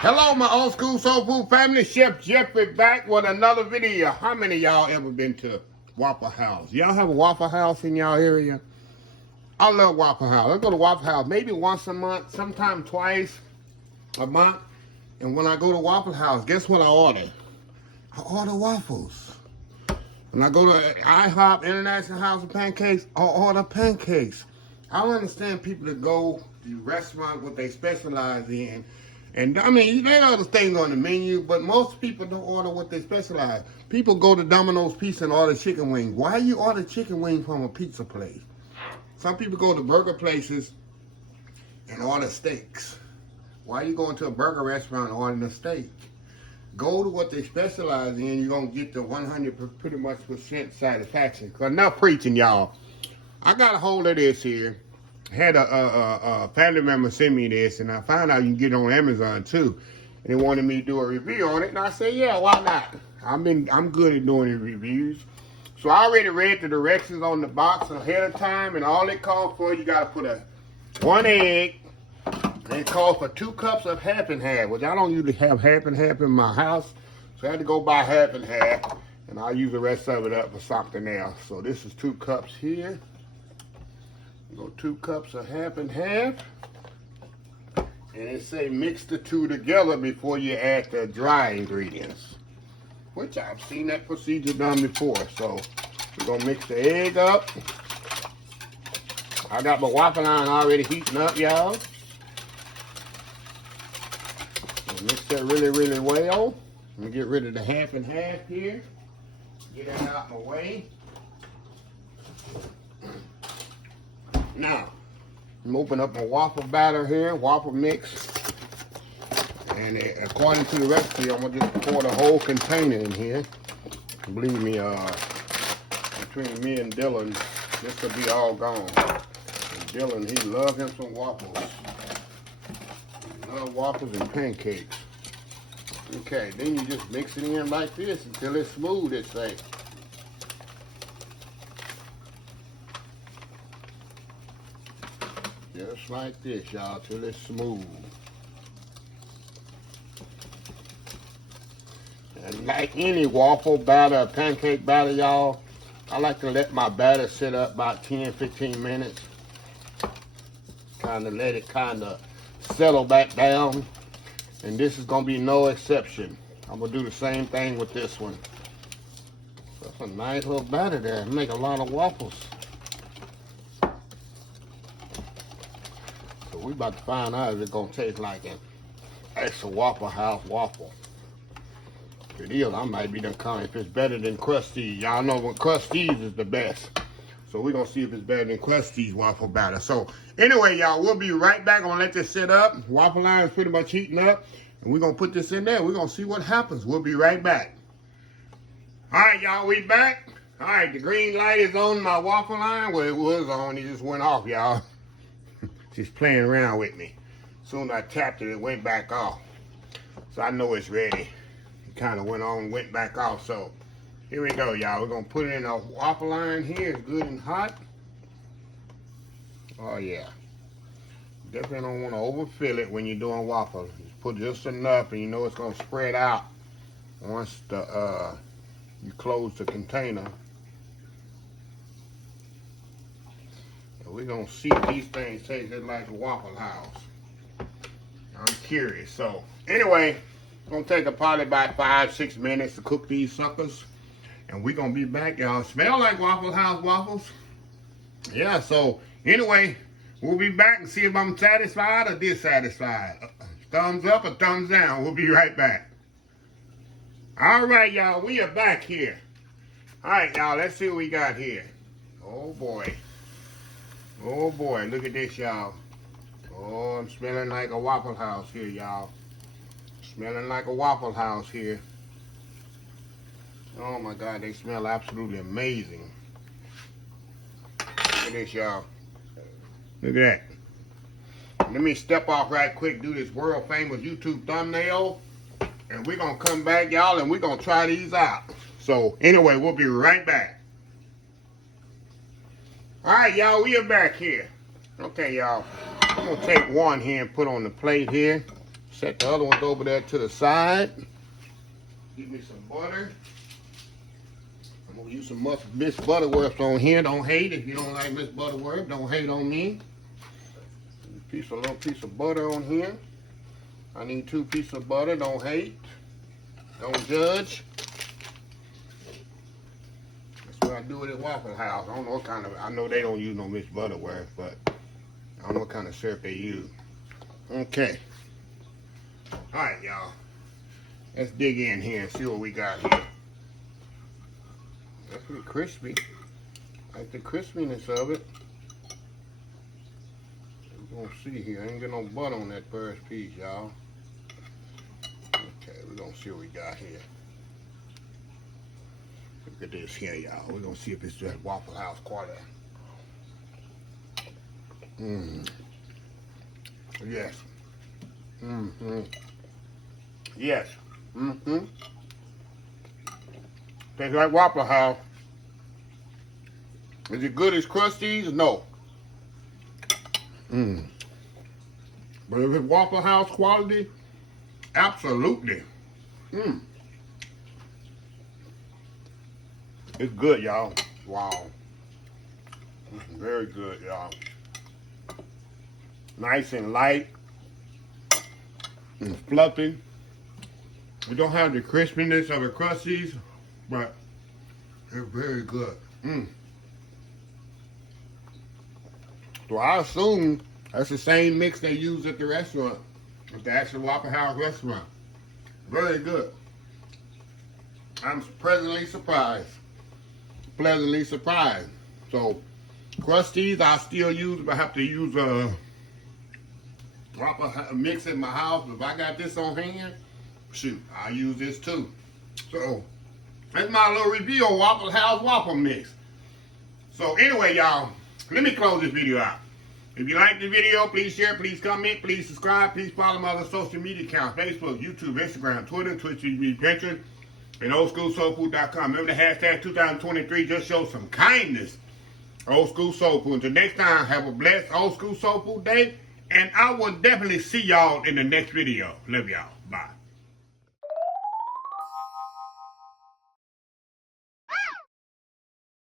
Hello, my old school soul food family. Chef Jeffrey back with another video. How many of y'all ever been to Waffle House? Y'all have a Waffle House in y'all area? I love Waffle House. I go to Waffle House maybe once a month, sometimes twice a month. And when I go to Waffle House, guess what I order? I order waffles. When I go to IHOP, International House of Pancakes, I order pancakes. I don't understand people that go to restaurants what they specialize in. And I mean, they got other things on the menu, but most people don't order what they specialize. People go to Domino's Pizza and order chicken wings. Why you order chicken wings from a pizza place? Some people go to burger places and order steaks. Why you going to a burger restaurant and ordering a steak? Go to what they specialize in, you're going to get the 100 pretty much % satisfaction. Enough preaching, y'all. I got a hold of this here. Had a family member send me this, and I found out you can get it on Amazon too. And they wanted me to do a review on it, and I said, yeah, why not? I'm good at doing the reviews. So I already read the directions on the box ahead of time, and all it calls for, you got to put one egg, and it calls for 2 cups of half and half, which I don't usually have half and half in my house. So I had to go buy half and half, and I'll use the rest of it up for something else. So this is 2 cups here. Go 2 cups of half and half. And it say mix the 2 together before you add the dry ingredients, which I've seen that procedure done before. So we're gonna mix the egg up. I got my waffle iron already heating up, y'all. Mix that really well. Let me get rid of the half and half here. Get that out of my way. Now, I'm opening up my waffle batter here, waffle mix. And according to the recipe, I'm gonna just pour the whole container in here. Believe me, between me and Dylan, this will be all gone. And Dylan, he loves him some waffles. He loves waffles and pancakes. Okay, then you just mix it in like this until it's smooth, it say. Just like this, y'all, till it's smooth. And like any waffle batter or pancake batter, y'all, I like to let my batter sit up about 10-15 minutes. Kind of let it kind of settle back down. And this is going to be no exception. I'm going to do the same thing with this one. That's a nice little batter there. Make a lot of waffles. So we about to find out if it's going to taste like an extra Waffle House waffle. If it is, I might be done coming. If it's better than Krusty's. Y'all know when Krusty's is the best. So we're going to see if it's better than Krusty's waffle batter. So anyway, y'all, we'll be right back. I'm going to let this sit up. Waffle line is pretty much heating up. And we're going to put this in there. We're going to see what happens. We'll be right back. All right, y'all, we back. All right, the green light is on my waffle line. Well, it was on. It just went off, y'all. She's playing around with me. As soon as I tapped it, it went back off. So I know it's ready. It kind of went on and went back off. So here we go, y'all. We're going to put it in a waffle line here. It's good and hot. Oh, yeah. Definitely don't want to overfill it when you're doing waffles. Just put just enough, and you know it's going to spread out once you close the container. And we're going to see if these things taste just like a Waffle House. I'm curious. So, anyway, it's going to take probably about 5-6 minutes to cook these suckers. And we're going to be back, y'all. Smell like Waffle House waffles. Yeah, so, anyway, we'll be back and see if I'm satisfied or dissatisfied. Thumbs up or thumbs down. We'll be right back. All right, y'all. We are back here. All right, y'all. Let's see what we got here. Oh, boy. Oh, boy. Look at this, y'all. Oh, I'm smelling like a Waffle House here, y'all. Smelling like a Waffle House here. Oh, my God. They smell absolutely amazing. Look at this, y'all. Look at that. Let me step off right quick, do this world famous YouTube thumbnail. And we're going to come back, y'all, and we're going to try these out. So, anyway, we'll be right back. All right, y'all, we are back here. Okay, y'all. I'm going to take one here and put on the plate here. Set the other ones over there to the side. Give me some butter. I'm gonna use some Miss Butterworth on here. Don't hate if you don't like Miss Butterworth. Don't hate on me. A little piece of butter on here. I need 2 pieces of butter. Don't hate. Don't judge. That's what I do it at Waffle House. I don't know what kind of. I know they don't use no Miss Butterworth, but I don't know what kind of syrup they use. Okay. All right, y'all. Let's dig in here and see what we got here. That's pretty crispy. Like the crispiness of it. We're gonna see here. I ain't got no butter on that first piece, y'all. Okay, we're gonna see what we got here. Look at this here, y'all. We're gonna see if it's just Waffle House quality. Yes. Yes. Tastes like Waffle House. Is it good as Krusty's? No. But if it's Waffle House quality, absolutely. It's good, y'all. Wow. Very good, y'all. Nice and light and fluffy. We don't have the crispiness of the Krusty's, but they're very good. So I assume that's the same mix they use at the restaurant, at the actual Waffle House restaurant. Very good. I'm pleasantly surprised. Pleasantly surprised. So Krusty's I still use, but I have to use a Waffle mix in my house. If I got this on hand, shoot, I'll use this too. So that's my little review on Waffle House Waffle Mix. So anyway, y'all, let me close this video out. If you like the video, please share, please comment, please subscribe, please follow my other social media accounts, Facebook, YouTube, Instagram, Twitter, Twitch TV, Pinterest, and oldschoolsoulfood.com. Remember the hashtag 2023, just show some kindness. Old School Soul Food. Until next time, have a blessed Old School Soul Food day, and I will definitely see y'all in the next video. Love y'all. Bye.